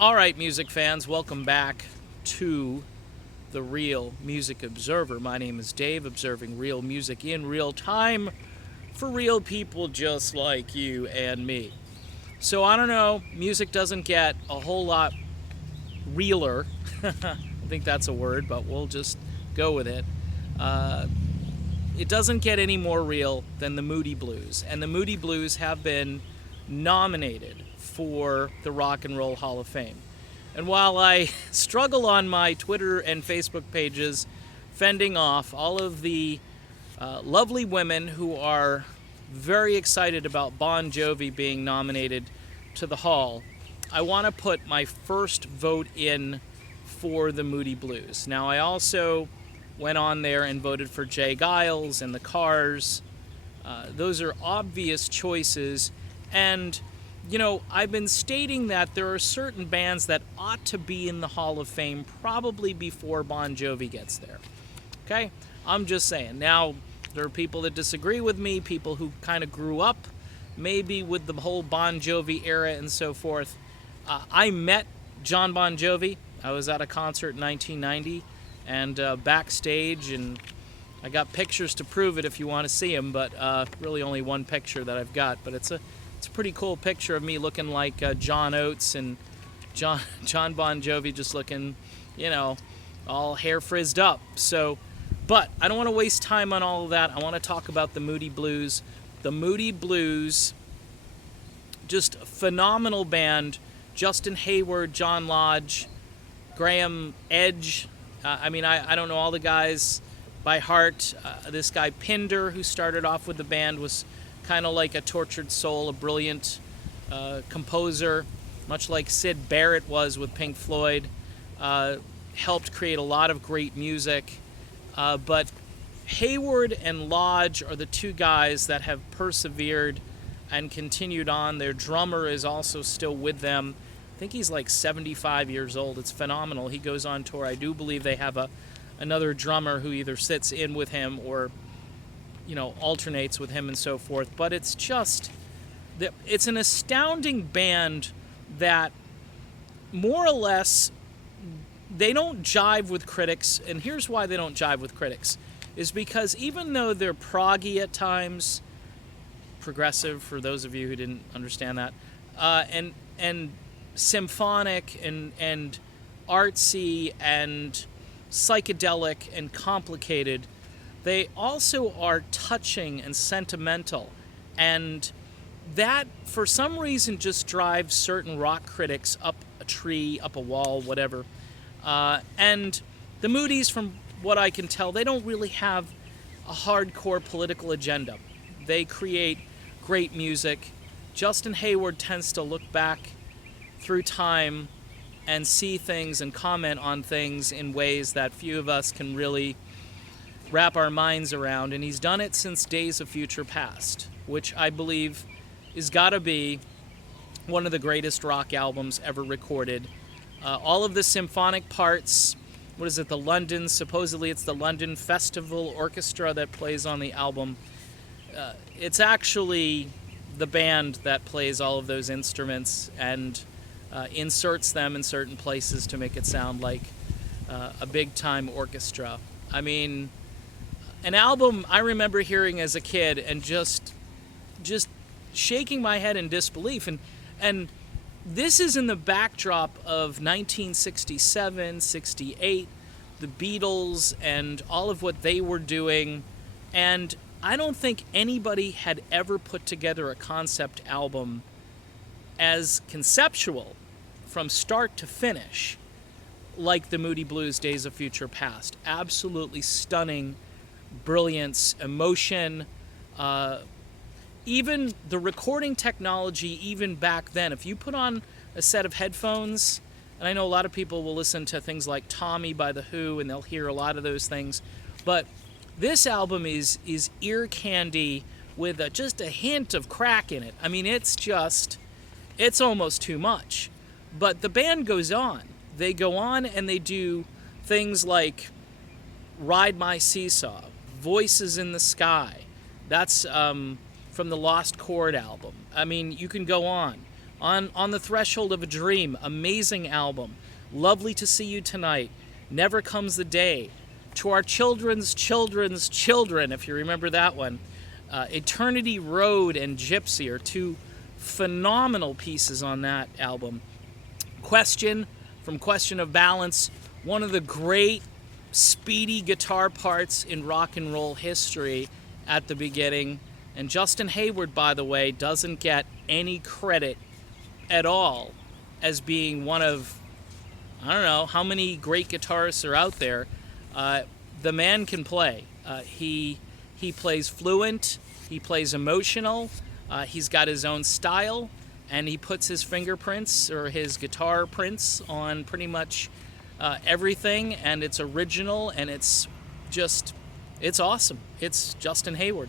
All right, music fans, welcome back to the Real Music Observer. My name is Dave, observing real music in real time for real people just like you and me. So I don't know, music doesn't get a whole lot realer. I think that's a word, but we'll just go with it. It doesn't get any more real than the Moody Blues. And the Moody Blues have been nominated for the Rock and Roll Hall of Fame. And while I struggle on my Twitter and Facebook pages fending off all of the lovely women who are very excited about Bon Jovi being nominated to the Hall, I want to put my first vote in for the Moody Blues. Now, I also went on there and voted for Jay Giles and the Cars. Those are obvious choices. And, you know, I've been stating that there are certain bands that ought to be in the Hall of Fame probably before Bon Jovi gets there. Okay? I'm just saying. Now, there are people that disagree with me, people who kind of grew up maybe with the whole Bon Jovi era and so forth. I met John Bon Jovi. I was at a concert in 1990 and backstage, and I got pictures to prove it if you want to see them, but really only one picture that I've got. But it's a pretty cool picture of me looking like John Oates and John Bon Jovi just looking, you know, all hair frizzed up. So, but I don't want to waste time on all of that. I want to talk about the Moody Blues. The Moody Blues, just a phenomenal band. Justin Hayward, John Lodge, Graham Edge. I don't know all the guys by heart. This guy Pinder, who started off with the band, was kind of like a tortured soul, a brilliant composer, much like Syd Barrett was with Pink Floyd. Helped create a lot of great music. But Hayward and Lodge are the two guys that have persevered and continued on. Their drummer is also still with them. I think he's like 75 years old. It's phenomenal. He goes on tour. I do believe they have another drummer who either sits in with him or, you know, alternates with him and so forth. But it's just, it's an astounding band that more or less, they don't jive with critics. And here's why they don't jive with critics, is because even though they're proggy at times, progressive for those of you who didn't understand that, and symphonic and artsy and psychedelic and complicated, they also are touching and sentimental. And that, for some reason, just drives certain rock critics up a tree, up a wall, whatever. And the Moodys, from what I can tell, they don't really have a hardcore political agenda. They create great music. Justin Hayward tends to look back through time and see things and comment on things in ways that few of us can really wrap our minds around. And he's done it since Days of Future Past, which I believe is got to be one of the greatest rock albums ever recorded. All of the symphonic parts, what is it, supposedly it's the London Festival Orchestra that plays on the album. It's actually the band that plays all of those instruments and inserts them in certain places to make it sound like a big-time orchestra. I mean, an album I remember hearing as a kid and just shaking my head in disbelief. And this is in the backdrop of 1967, 68, the Beatles and all of what they were doing. And I don't think anybody had ever put together a concept album as conceptual from start to finish like the Moody Blues Days of Future Past. Absolutely stunning brilliance, emotion, even the recording technology, even back then. If you put on a set of headphones, and I know a lot of people will listen to things like Tommy by The Who, and they'll hear a lot of those things, but this album is ear candy with just a hint of crack in it. I mean, it's almost too much. But the band goes on. They go on and they do things like Ride My Seesaw, Voices in the Sky. That's from the Lost Chord album. I mean, you can go on. On the Threshold of a Dream, amazing album. Lovely to See You Tonight, Never Comes the Day, To Our Children's Children's Children, if you remember that one. Eternity Road and Gypsy are two phenomenal pieces on that album. Question, from Question of Balance, one of the great speedy guitar parts in rock and roll history at the beginning. And Justin Hayward, by the way, doesn't get any credit at all as being one of, I don't know how many great guitarists are out there. The man can play. He plays fluent, he plays emotional, he's got his own style, and he puts his fingerprints or his guitar prints on pretty much everything, and it's original, and it's awesome. It's Justin Hayward.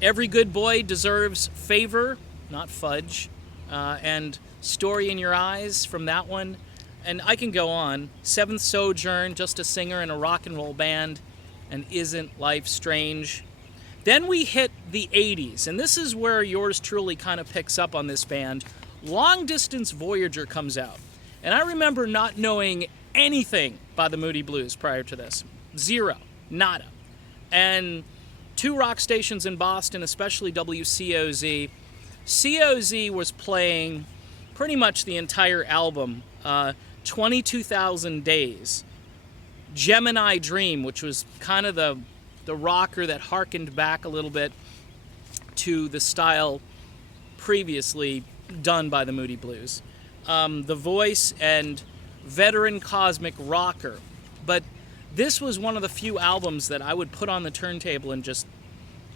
Every Good Boy Deserves Favor, not Fudge, and Story in Your Eyes from that one. And I can go on. Seventh Sojourn, Just a Singer in a Rock and Roll Band, and Isn't Life Strange? Then we hit the 80s, and this is where yours truly kind of picks up on this band. Long Distance Voyager comes out. And I remember not knowing anything by the Moody Blues prior to this. Zero. Nada. And two rock stations in Boston, especially WCOZ. COZ was playing pretty much the entire album, 22,000 Days. Gemini Dream, which was kind of the rocker that harkened back a little bit to the style previously done by the Moody Blues. The Voice and Veteran Cosmic Rocker. But this was one of the few albums that I would put on the turntable and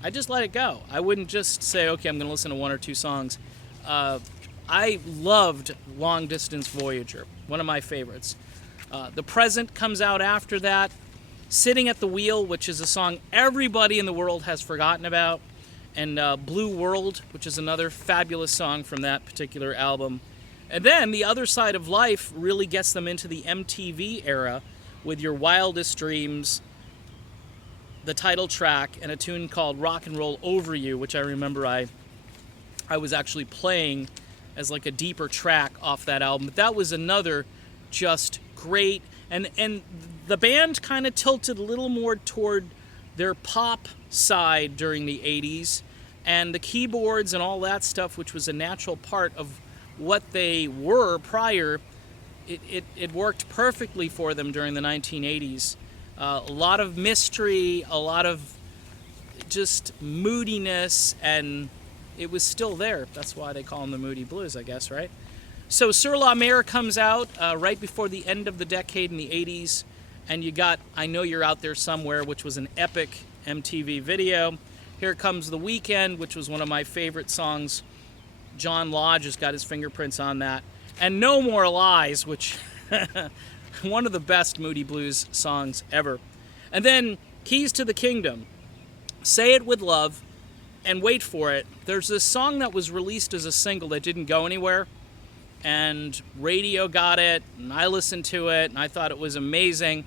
I just let it go. I wouldn't just say, okay, I'm going to listen to one or two songs. I loved Long Distance Voyager, one of my favorites. The Present comes out after that. Sitting at the Wheel, which is a song everybody in the world has forgotten about. And Blue World, which is another fabulous song from that particular album. And then The Other Side of Life really gets them into the MTV era with Your Wildest Dreams, the title track, and a tune called Rock and Roll Over You, which I remember I was actually playing as like a deeper track off that album. But that was another just great, and the band kind of tilted a little more toward their pop side during the 80s, and the keyboards and all that stuff, which was a natural part of what they were prior, it worked perfectly for them during the 1980s. A lot of mystery, a lot of just moodiness, and it was still there. That's why they call them the Moody Blues, I guess, right? So Sur La Mer comes out right before the end of the decade in the 80s, and you got I Know You're Out There Somewhere, which was an epic MTV video. Here Comes the Weekend, which was one of my favorite songs. John Lodge has got his fingerprints on that. And No More Lies, which one of the best Moody Blues songs ever. And then Keys to the Kingdom, Say It With Love, and wait for it. There's this song that was released as a single that didn't go anywhere, and radio got it, and I listened to it, and I thought it was amazing.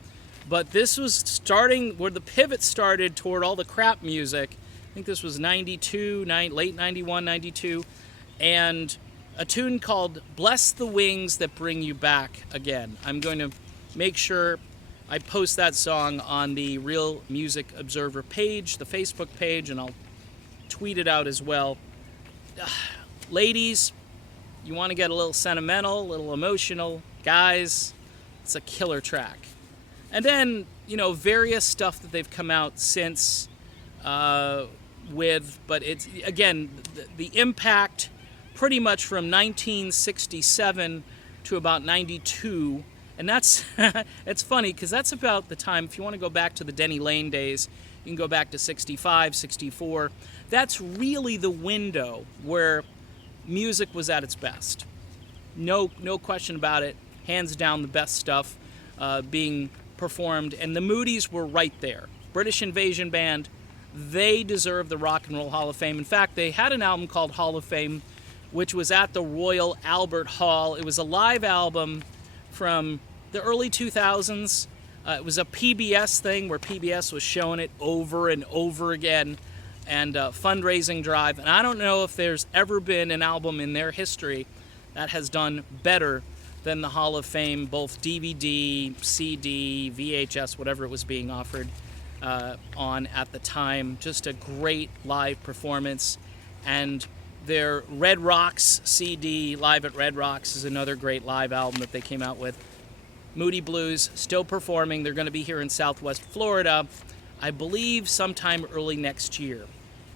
But this was starting where the pivot started toward all the crap music. I think this was 92, late 91, 92, and a tune called Bless the Wings That Bring You Back Again. I'm going to make sure I post that song on the Real Music Observer page, the Facebook page, and I'll tweet it out as well. Ladies, you want to get a little sentimental, a little emotional, guys, it's a killer track. And then, various stuff that they've come out since with, but it's, again, the impact pretty much from 1967 to about 92. And that's, it's funny because that's about the time, if you want to go back to the Denny Lane days, you can go back to 65, 64. That's really the window where music was at its best. No question about it. Hands down the best stuff being performed. And the Moodys were right there. British Invasion Band, they deserve the Rock and Roll Hall of Fame. In fact, they had an album called Hall of Fame, which was at the Royal Albert Hall. It was a live album from the early 2000s. It was a PBS thing where PBS was showing it over and over again. and fundraising drive. And I don't know if there's ever been an album in their history that has done better than the Hall of Fame, both DVD, CD, VHS, whatever it was being offered on at the time. Just a great live performance. And their Red Rocks CD, Live at Red Rocks, is another great live album that they came out with. Moody Blues, still performing. They're going to be here in Southwest Florida, I believe sometime early next year.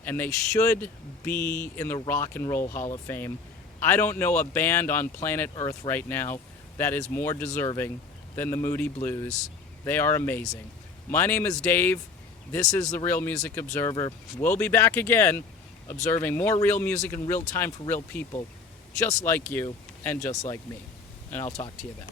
And they should be in the Rock and Roll Hall of Fame. I don't know a band on planet Earth right now that is more deserving than the Moody Blues. They are amazing. My name is Dave. This is the Real Music Observer. We'll be back again, observing more real music in real time for real people, just like you and just like me. And I'll talk to you then.